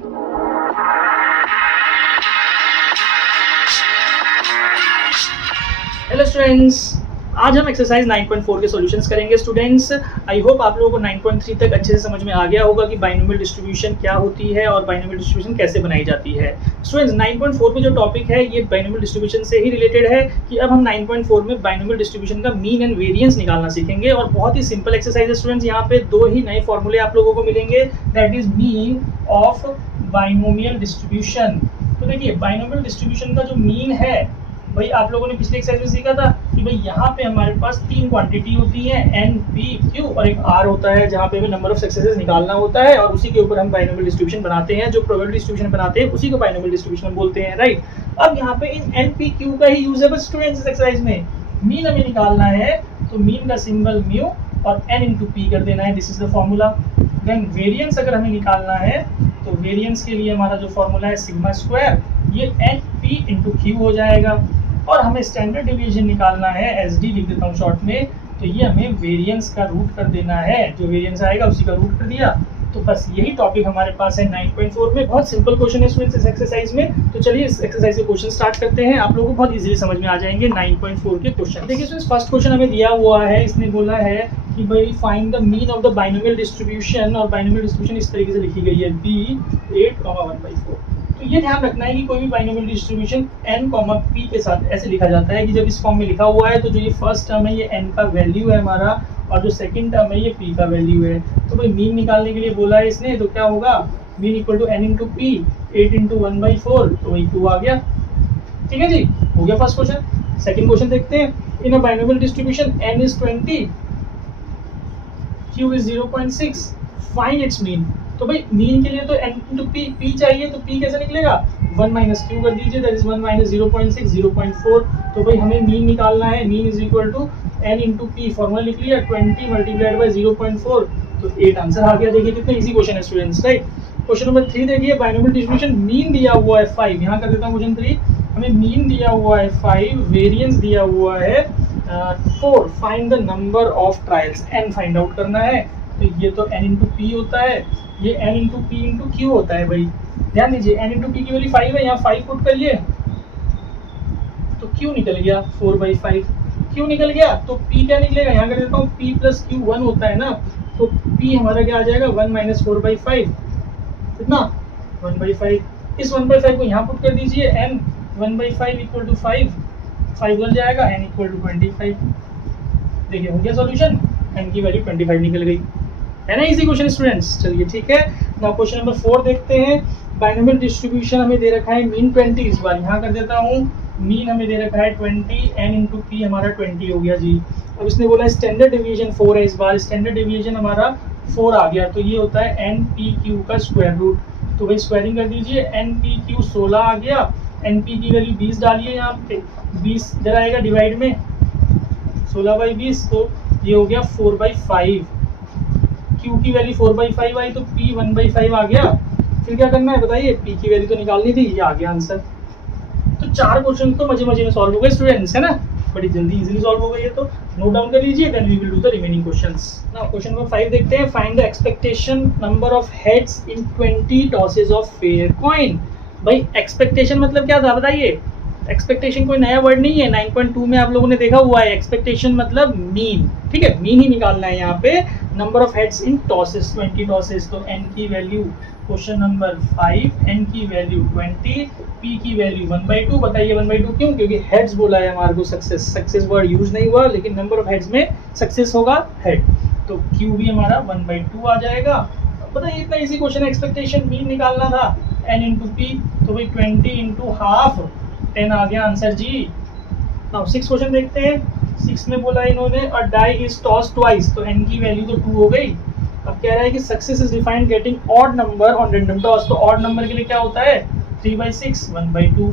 Hello students, आज हम exercise 9.4 के सॉल्यूशंस करेंगे। स्टूडेंट्स, आई होप आप लोगों को 9.3 तक अच्छे से समझ में आ गया होगा कि बाइनोमियल डिस्ट्रीब्यूशन क्या होती है और बाइनोमियल डिस्ट्रीब्यूशन कैसे बनाई जाती है। स्टूडेंट्स, 9.4 में जो टॉपिक है ये बाइनोमियल डिस्ट्रीब्यूशन से ही रिलेटेड है कि अब हम 9.4 में बाइनोमियल डिस्ट्रीब्यूशन का मीन एंड वेरिएंस निकालना सीखेंगे और बहुत ही सिंपल एक्सरसाइज है। स्टूडेंट्स, यहाँ पे दो ही नए फॉर्मूले आप लोगों को मिलेंगे, that is mean of binomial distribution. तो देखिए, बाइनोमियल डिस्ट्रीब्यूशन का जो मीन है भाई आप लोगों ने पिछले एक्सरसाइज में सीखा था कि भाई यहाँ पे हमारे पास तीन क्वांटिटी होती है, एन, पी, क्यू और एक आर होता है, जहाँ पे हमें नंबर ऑफ सक्सेसेस निकालना होता है और उसी के ऊपर हम बाइनोमियल डिस्ट्रीब्यूशन बनाते हैं। जो प्रोबेबिलिटी डिस्ट्रीब्यूशन बनाते हैं उसी को बाइनोमियल डिस्ट्रीब्यूशन हम बोलते हैं, राइट। अब यहाँ पे इन एन, पी, क्यू का ही यूज है बस स्टूडेंट्स। इस एक्सरसाइज में मीन हमें निकालना है, तो मीन का सिंबल म्यू और एन इंटू पी कर देना है, this is the formula. Then variance अगर हमें निकालना है तो वेरिएंस के लिए हमारा जो फॉर्मूला है सिग्मा स्क्वायर, ये एन पी इंटू क्यू हो जाएगा। और हमें स्टैंडर्ड डिवीजन निकालना है, एसडी लिख देता हूँ शॉर्ट में, तो ये हमें वेरिएंस का रूट कर देना है, जो वेरिएंस आएगा उसी का रूट कर दिया। तो बस यही टॉपिक हमारे पास है 9.4 में। बहुत सिंपल क्वेश्चन है स्टूडेंट्स इस एक्सरसाइज में। तो चलिए इस एक्सरसाइज के क्वेश्चन स्टार्ट करते हैं, आप लोगों को बहुत इजीली समझ में आ जाएंगे 9.4 के क्वेश्चन। देखिए स्टूडेंट्स, फर्स्ट क्वेश्चन हमें दिया हुआ है, इसने बोला है कि भाई find the mean of the binomial distribution, और बाइनोमियल डिस्ट्रीब्यूशन इस तरीके से लिखी गई है b8,1/4। तो ये ध्यान रखना है कि कोई भी बाइनोमियल डिस्ट्रीब्यूशन n, p के साथ ऐसे लिखा जाता है कि जब इस फॉर्म में लिखा हुआ है तो जो ये फर्स्ट टर्म है ये n का वैल्यू है हमारा, और जो सेकंड टर्म है ये p का वैल्यू है। तो भाई मीन निकालने के लिए बोला है इसने, तो क्या होगा, mean equal to n into पी, 8 इंटू 1/4, तो वही 2 आ गया। ठीक है जी, हो गया फर्स्ट क्वेश्चन। सेकंड क्वेश्चन देखते हैं। In a binomial distribution n is 20, q is 0.6, find its mean. तो भाई मीन के लिए तो n इंटू p चाहिए, तो p कैसे निकलेगा, 1 माइनस क्यू कर दीजिए, दैट इज 1 माइनस 0.6, 0.4। तो भाई हमें मीन निकालना है, mean is equal to n into पी, फॉर्मूला लिख लिया, 20 मल्टीप्लाइड बाय 0.4, तो 8 आंसर आ गया। देखिए कितना इजी क्वेश्चन है स्टूडेंट्स, राइट। क्वेश्चन नंबर 3 देखिए, बाइनोमियल डिस्ट्रीब्यूशन मीन दिया हुआ है 5, यहाँ कर देता हूँ क्वेश्चन 3, हमें मीन दिया हुआ है 5, वेरिएंस दिया हुआ है 4, find the number of trials, n find out करना है। तो ये तो n इंटू पी होता है, ये n into P into Q होता है। भाई ध्यान दीजिए, n इंटू पी की वैल्यू 5 है, यहाँ 5 पुट करिए तो q निकल गया 4/5, q निकल गया तो p क्या निकलेगा, यहाँ कर देता हूँ p प्लस क्यू 1 होता है ना, तो p हमारा क्या आ जाएगा, 1 माइनस 4/5, कितना 1/5। इस 1/5 को यहाँ पुट कर दीजिए, n 1/5 इक्वल टू 5 उधर जाएगा, n इक्वल टू 25। देखिए हो गया सॉल्यूशन, n की वैल्यू 25 निकल गई, है ना। इजी क्वेश्चन स्टूडेंट्स, चलिए ठीक है। नाउ क्वेश्चन नंबर 4 देखते हैं। बाइनोमियल डिस्ट्रीब्यूशन हमें दे रखा है मीन 20, इस बार यहाँ कर देता हूँ, मीन हमें दे रखा है 20, n इंटू पी हमारा 20 हो गया जी। अब इसने बोला स्टैंडर्ड डिवीजन 4 है, इस बार स्टैंडर्ड डिवीजन हमारा 4 आ गया, तो ये होता है एन पी क्यू का स्क्वायर रूट। तो भाई स्क्वायरिंग कर दीजिए, एन पी क्यू 16 आ गया, एन पी की वैल्यू 20 डालिए, यहाँ पे 20 इधर आएगा डिवाइड में, 16/20, तो ये हो गया 4/5। Q की वैल्यू 4/5 आई तो P 1/5 आ गया। फिर क्या करना है बताइए, P की वैल्यू तो निकालनी थी, ये आ गया आंसर। तो 4 क्वेश्चन तो मजे मजे में सॉल्व हो गए स्टूडेंट्स, है ना, बड़ी जल्दी इजीली सॉल्व हो गई है। तो नोट डाउन कर लीजिए, then we will do the remaining questions. Now question number 5 देखते हैं। Find the expectation number of heads in 20 tosses of fair coin. भाई एक्सपेक्टेशन मतलब क्या था बताइए, एक्सपेक्टेशन कोई नया वर्ड नहीं है, 9.2 में आप लोगों ने देखा हुआ है। एक्सपेक्टेशन मतलब मीन, ठीक है, मीन ही निकालना है यहाँ पे। Number of heads in tosses 20 tosses, तो n की वैल्यू क्वेश्चन नंबर 5, n की वैल्यू 20, p की वैल्यू 1/2। बताइए 1/2 क्यों, क्योंकि हेड्स बोला है हमारे को, सक्सेस वर्ड यूज नहीं हुआ, लेकिन नंबर ऑफ हेड्स में सक्सेस होगा हेड, तो q भी हमारा 1/2 आ जाएगा। बताइए इतना इजी क्वेश्चन है, एक्सपेक्टेशन मीन निकालना था, n इंटू पी, तो भाई 20 इंटू हाफ 10 आ गया आंसर जी। नाउ 6 क्वेश्चन देखते हैं। 6 में बोला इन्होंने अ डाई इज टॉस ट्वाइस, तो n की वैल्यू तो 2 हो गई। अब कह रहा है कि success is defined getting odd number on random toss, तो ऑड नंबर के लिए क्या होता है, 3/6, 1/2,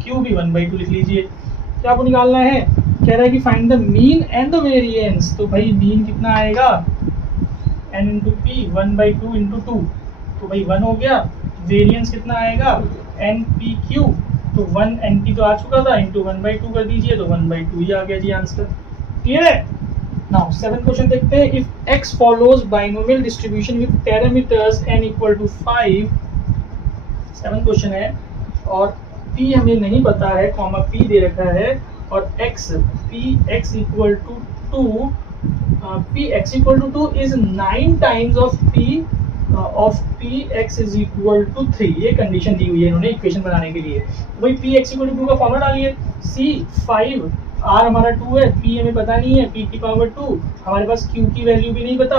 q भी 1/2 लिख लीजिए। क्या आपको निकालना है, कह रहा है कि find the mean and the variance, तो भाई मीन कितना आएगा, n इंटू पी 1/2 इंटू 2, तो भाई 1 हो गया। वेरिएंस कितना आएगा, n p q, तो 1 NP तो आ चुका था, इंटू 1/2 कर दीजिए, तो 1/2 ही आ गया जी आंसर। क्लियर है। नाउ 7 क्वेश्चन देखते हैं। If x follows binomial distribution with parameters n equal to 5 7 question है और p हमें नहीं पता है, कॉमा p दे रखा है और x p x equal to 2 p x equal to 2 is 9 times of p x is equal to 3। ये कंडीशन दी हुई है इन्होंने इक्वेशन बनाने के लिए। वही p x इक्वल टू 2 का फॉर्मूला डालिए, c 5 r हमारा 2 है, p हमें पता नहीं है, p की पावर 2, हमारे पास q की वैल्यू भी नहीं पता,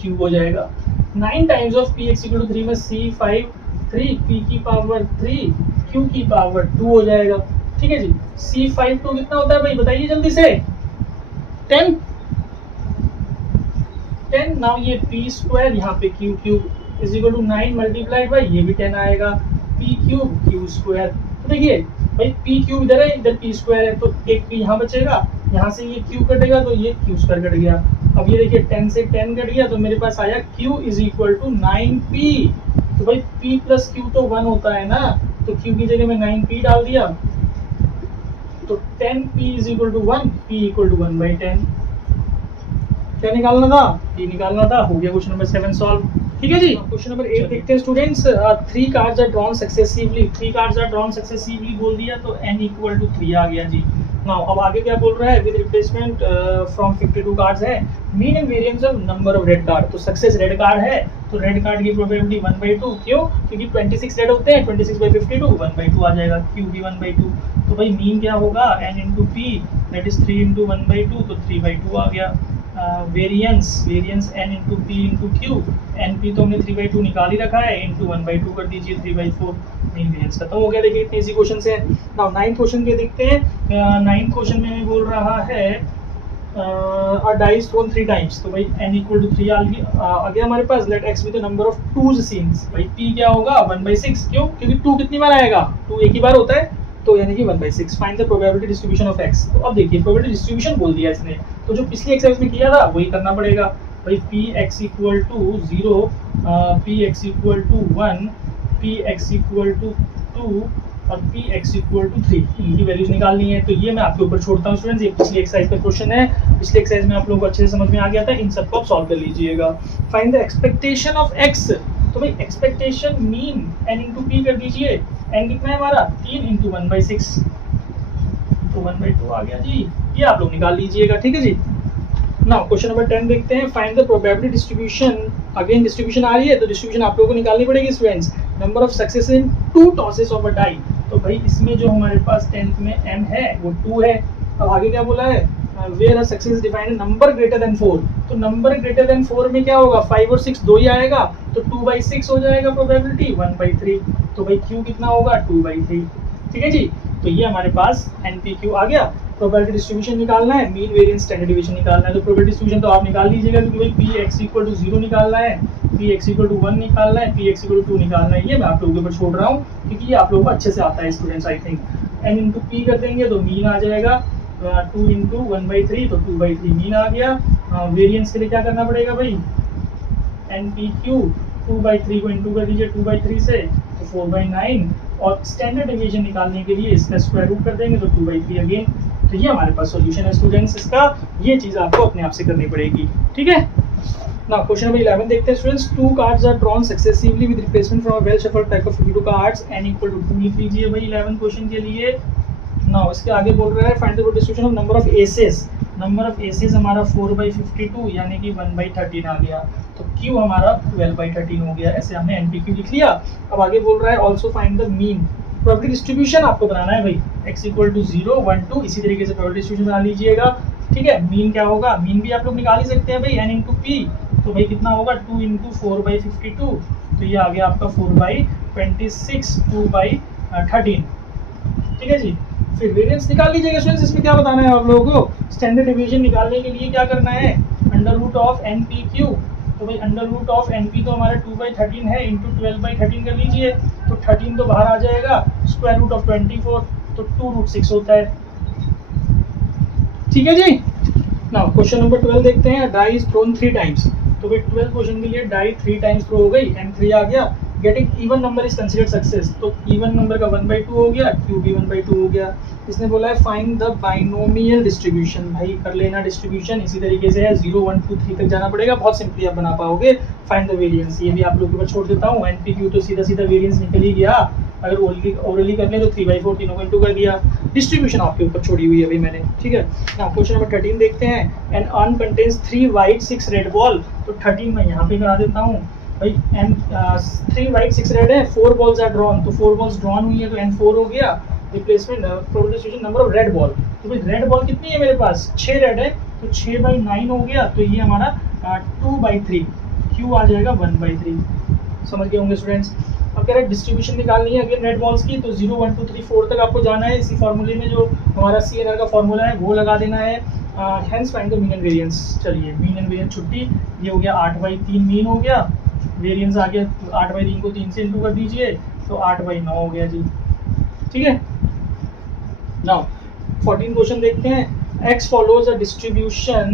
q हो जाएगा 9 times of p x equal to 3 में c 5 3 p की पावर 3 q की पावर 2 हो जाएगा। ठीक है जी, c 5 2 कितना होता है भाई बताइए जल्दी से, 10। नाउ ये p स्क्वायर यहाँ पे q cube is equal to 9 multiplied by ये भी 10 आएगा p क्यूब q स्क्वायर। तो देखिए भाई p क्यूब इधर है, इधर p स्क्वायर है, तो एक p यहाँ बचेगा, यहाँ से ये q कटेगा तो ये q स्क्वायर कट गया। अब ये देखिए 10 से 10 कट गया तो मेरे पास आया q is equal to 9p। तो भाई p प्लस q तो 1 होता है ना, तो q की जगह में 9p डाल दिया, तो 10p is equal to 1, p equal to 1/10। क्या निकालना था, p निकालना था। हो गया क्वेश्चन नंबर 7 सॉल्व। ठीक है जी, क्वेश्चन नंबर 8 देखते हैं students. 3 cards are drawn successively, 3 cards are drawn successively बोल दिया तो n इक्वल टू 3 आ गया जी। नाउ अब आगे क्या बोल रहा है, विद रिप्लेसमेंट फ्रॉम 52 कार्ड्स है, mean and variance of number of red card. तो सक्सेस रेड कार्ड है तो रेड कार्ड की प्रोबेबिलिटी 1/2, क्यों, क्योंकि 26 रेड होते हैं, 26/52 1/2 आ जाएगा, q भी 1/2। तो भाई मीन क्या होगा, n into p that is 3 into 1/2 तो 3/2 आ गया। Variance n into p into q, np तो हमने 3/2 निकाल ही रखा है, into 1/2 कर दीजिए 3/4, मीन वेरिएंस खत्म हो गया। देखिए इतने इजी क्वेश्चन है। नाउ 9th क्वेश्चन के देखते हैं। 9th क्वेश्चन में हमें बोल रहा है a die is thrown 3 times, तो भाई n equal to 3 आ गया हमारे पास। let x be the number of twos seen, भाई p क्या होगा 1/6, क्यों, क्योंकि 2 कितनी बार आएगा, 2 एक ही बार होता है, तो यानी कि 1/6। Find the probability distribution of x। तो अब देखिए प्रोबेबिलिटी डिस्ट्रीब्यूशन बोल दिया इसने, तो जो पिछली एक्सरसाइज में किया था वही करना पड़ेगा। भाई px equal to 0, px equal to 1, px equal to 2 और px इक्वल टू 3, इनकी वैल्यूज निकालनी है। तो ये मैं आपके ऊपर छोड़ता हूँ स्टूडेंट्स, ये पिछली एक्सरसाइज का क्वेश्चन है, पिछली एक्सरसाइज में आप लोगों को अच्छे से समझ में आ गया था, इन सबको आप सॉल्व कर लीजिएगा। Find the expectation of x। तो भाई expectation mean n into p कर दीजिए, n कितना है हमारा 3 इंटू 1/6, तो 1/2 आ गया जी, ये आप लोग निकाल लीजिएगा। ठीक है जी। नाउ क्वेश्चन नंबर 10 देखते हैं। Find the probability distribution, again distribution आ रही है तो डिस्ट्रीब्यूशन आप लोगों को निकालनी पड़ेगी students. Number of success in 2 tosses of a die, तो भाई इसमें जो हमारे पास 10th में m है वो 2 है। अब आगे क्या बोला है, where a success defined number greater than 4, तो नंबर ग्रेटर देन 4 में क्या होगा, 5 और 6 दो ही आएगा, तो 2/6 हो जाएगा प्रोबेबिलिटी 1/3, तो भाई q कितना होगा 2/3। ठीक है जी, तो ये हमारे पास npq आ गया। प्रोबेबिलिटी डिस्ट्रीब्यूशन निकालना है, मीन वेरिएंस स्टैंडर्ड डिवीजन निकालना है, तो प्रोबेबिलिटी डिस्ट्रीब्यूशन तो आप निकाल लीजिएगा, क्योंकि भाई px इक्वल टू 0 निकालना है, px इक्वल टू 1 निकालना है, px इक्वल टू 2 निकालना है। ये मैं आप लोगों के ऊपर छोड़ रहा हूँ क्योंकि ये आप लोगों को अच्छे से आता है students. I think n into p कर देंगे तो मीन आ जाएगा 2 इंटू 1/3, तो 2/3 मीन आ गया। वेरिएंस के लिए क्या करना पड़ेगा भाई, npq 2/3 को इंटू कर दीजिए 2/3 से, तो 4/9, और स्टैंडर्ड डिवीजन निकालने के लिए इसका स्क्वायर रूट कर देंगे तो 2/3 अगेन। तो ये हमारे पास सॉल्यूशन है स्टूडेंट्स इसका, ये चीज़ आपको अपने आप से करनी पड़ेगी। ठीक है। नाउ क्वेश्चन नंबर 11 देखते हैं students. 2 cards are drawn successively with replacement from a well shuffled pack of 52 cards, n equal to 2 लिख लीजिए भाई 11 क्वेश्चन के लिए। नाउ इसके आगे बोल रहा है find the distribution of number of aces. Number of aces हमारा 4/52 यानी कि 1/13 आ गया, तो q हमारा 12/13 हो गया। ऐसे हमने npq लिख लिया। अब आगे बोल रहा है also find the mean. Probability distribution आपको बनाना है भाई, x इक्वल टू 0 1 2, इसी तरीके से प्रोबेबिलिटी डिस्ट्रीब्यूशन बना लीजिएगा। ठीक है। मीन क्या होगा, मीन भी आप लोग निकाल ही सकते हैं भाई, n इंटू पी, तो भाई कितना होगा 2 इंटू 4/52, तो ये आ गया आपका 4/26 2/13। ठीक है जी। फिर वेरिएंस निकाल लीजिएगा स्टूडेंट्स। इसमें क्या बताना है आप लोगों को, स्टैंडर्ड डिवीजन निकालने के लिए क्या करना है, अंडर रूट ऑफ npq, तो भाई अंडर रूट ऑफ np तो हमारा 2/13 है, इंटू 12/13 कर लीजिए, तो 13 तो बाहर आ जाएगा, स्क्वायर रूट ऑफ 24 तो 2√6 होता है। ठीक है जी। नाउ क्वेश्चन नंबर 12 देखते हैं। डाई इज थ्रोन 3 टाइम्स, तो भाई 12 क्वेश्चन के लिए डाई 3 टाइम्स थ्रो हो गई, n3 आ गया, getting even number is considered success, तो इवन नंबर का 1/2 हो गया, क्यू भी 1/2 हो गया। इसने बोला है फाइंड द बाइनोमियल डिस्ट्रीब्यूशन, भाई कर लेना डिस्ट्रीब्यूशन, इसी तरीके से है 0 1 2 3 तक जाना पड़ेगा, बहुत सिंपली आप बना पाओगे। फाइंड द वेरिएंस, ये भी आप लोगों के ऊपर छोड़ देता हूँ, एनपीक्यू तो सीधा सीधा वेरिएंस निकल ही गया, अगर ओरली कर ले तो 3/4 तीनों को इंटू कर दिया, डिस्ट्रीब्यूशन आपके ऊपर छोड़ी हुई है अभी मैंने, ठीक है। नाउ क्वेश्चन नंबर 13 देखते हैं, an urn contains 3 white 6 red ball, तो 13 मैं यहाँ पे करा देता हूँ भाई, एन 3 वाइट 6 रेड है, 4 बॉल्स आर ड्रॉन, तो 4 बॉल्स ड्रॉन हुई है तो n4 हो गया, replacement probability number of red ball, तो भाई रेड बॉल कितनी है मेरे पास, 6 रेड है, तो 6/9 हो गया, तो ये हमारा 2/3, क्यू आ जाएगा 1/3, समझ गए होंगे स्टूडेंट्स। अब कह रहे हैं डिस्ट्रीब्यूशन निकालनी है अगेन रेड बॉल्स की, तो 0 1 2 3 4 तक आपको जाना है, इसी फार्मूले में जो हमारा CNR का फार्मूला है वो लगा देना है, hence find the mean and variance. चलिए मीन एंड वेरिएंस छुट्टी, ये हो गया 8/3 मीन हो गया, वेरिएंस आ गया 8/3 को 3 से इंटू कर दीजिए, तो 8/9 हो गया जी, ठीक है। नाउ 14 क्वेश्चन देखते हैं, x follows a distribution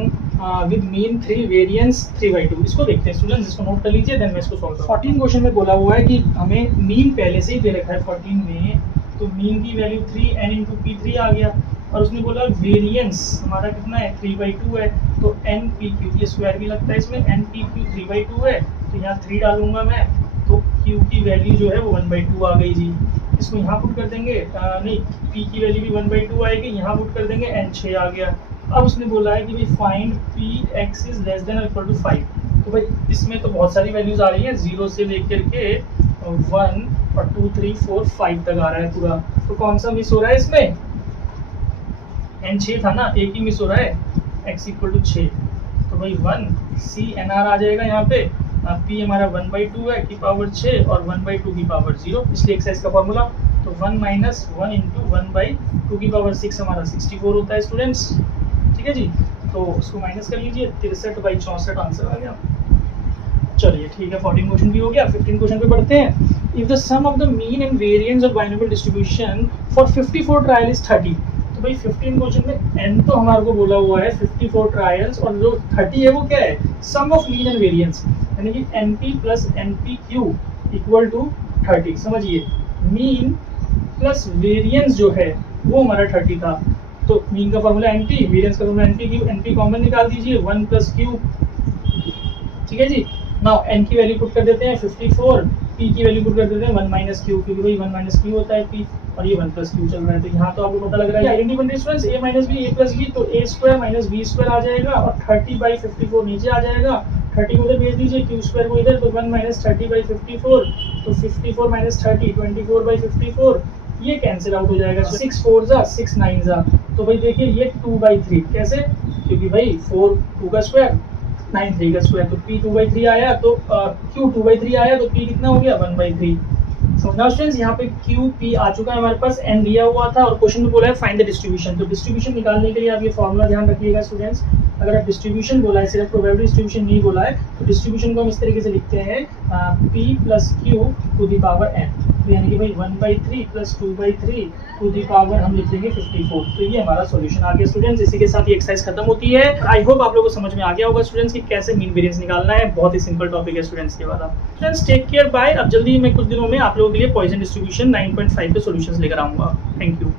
with mean 3 variance 3/2, इसको देखते हैं स्टूडेंट्स, इसको नोट कर लीजिए, देन मैं इसको सॉल्व करूंगा। 14 क्वेश्चन में बोला हुआ है कि हमें मीन पहले से ही दे रखा है 14 में, तो मीन की वैल्यू 3n इंटू p3 आ गया, और उसने बोला वेरिएंस हमारा कितना है 3/2 है, तो npq, ये स्क्वायर भी लगता है इसमें, npq 3/2 है, तो यहाँ 3 डालूंगा मैं, तो q की वैल्यू जो है वो 1/2 आ गई जी, इसको यहाँ पुट कर देंगे, नहीं p की वैल्यू भी 1/2 आएगी, यहाँ पुट कर देंगे, n 6 आ गया। अब उसने बोला है कि भाई find px is less than equal to 5, तो भाई इसमें तो बहुत सारी वैल्यूज आ रही हैं, 0 से लेकर के 1 और 2 3 4 5 तक आ रहा है पूरा, तो कौन सा मिस हो रहा है इसमें, n 6 था ना, एक ही मिस हो रहा है, x इक्वल टू 6, तो भाई 1 CNR आ जाएगा यहाँ पे, p हमारा 1/2 है की पावर 6 और 1/2 की पावर 0, इसलिए एक्साइज का फॉर्मूला, तो 1 - 1 इंटू 1/2 की पावर 6 हमारा 64 होता है स्टूडेंट्स, ठीक है जी, तो उसको माइनस कर लीजिए, 63/64 आंसर आ गया। चलिए ठीक है, 14 क्वेश्चन भी हो गया, 15 क्वेश्चन पे बढ़ते हैं। If the sum of the mean and variance of binomial distribution for 54 trial is 30, तो भाई 15 क्वेश्चन में n तो हमारे को बोला हुआ है 54 ट्रायल्स, और जो 30 है वो क्या है, sum of mean and variance, यानी कि np plus npq equal to 30, समझिए मीन प्लस वेरिएंस जो है वो हमारा 30 था, तो मीन का फॉर्मूला np, वेरिएंस का फॉर्मूला npq, np कॉमन निकाल दीजिए 1 + q, ठीक है जी। नाउ n की वैल्यू पुट कर देते हैं 54, p की वैल्यू पुट कर देते हैं 1 - q, क्योंकि भाई 1 - q होता है p, और ये 1 + q चल रहा है, तो यहाँ तो आपको पता लग रहा है identity difference a - b a + b, तो a² - b² आ जाएगा, और 30/54 नीचे आ जाएगा, 30 को उधर भेज दीजिए, q² को इधर, तो 1 - 30/54, तो 54 - 30 24/54, ये कैंसिल आउट हो जाएगा, 6 4 जा 6 9 जा, तो भाई देखिए ये 2/3, कैसे, क्योंकि भाई 4 2 का स्क्वायर 9 3 का स्क्वायर, तो p 2/3 आया, तो q 2/3 आया, तो p कितना हो गया 1/3। सो नाउ स्टूडेंट्स यहाँ पे q p आ चुका है हमारे पास, n दिया हुआ था, और क्वेश्चन में बोला है फाइंड द डिस्ट्रीब्यूशन, तो डिस्ट्रीब्यूशन निकालने के लिए आप ये फॉर्मूला ध्यान रखिएगा स्टूडेंट्स, अगर आप डिस्ट्रीब्यूशन बोला है, सिर्फ प्रोबेबिलिटी डिस्ट्रीब्यूशन नहीं बोला है, तो डिस्ट्रीब्यूशन को हम इस तरीके से लिखते हैं p + q to the power n, तो यानी कि भाई 1/3 + 2/3 टू द पावर हम लिख देंगे 54, तो ये हमारा सॉल्यूशन आ गया स्टूडेंट्स। इसी के साथ ये एक्सरसाइज खत्म होती है। आई होप आप लोगों को समझ में आ गया होगा स्टूडेंट्स कि कैसे मीन वेरिएंस निकालना है, बहुत ही सिंपल टॉपिक है स्टूडेंट्स के बाद। Students take care, bye. अब जल्दी मैं कुछ दिनों में आप लोगों के लिए पॉइजन डिस्ट्रीब्यूशन 9.5 के सॉल्यूशंस लेकर आऊंगा। Thank you.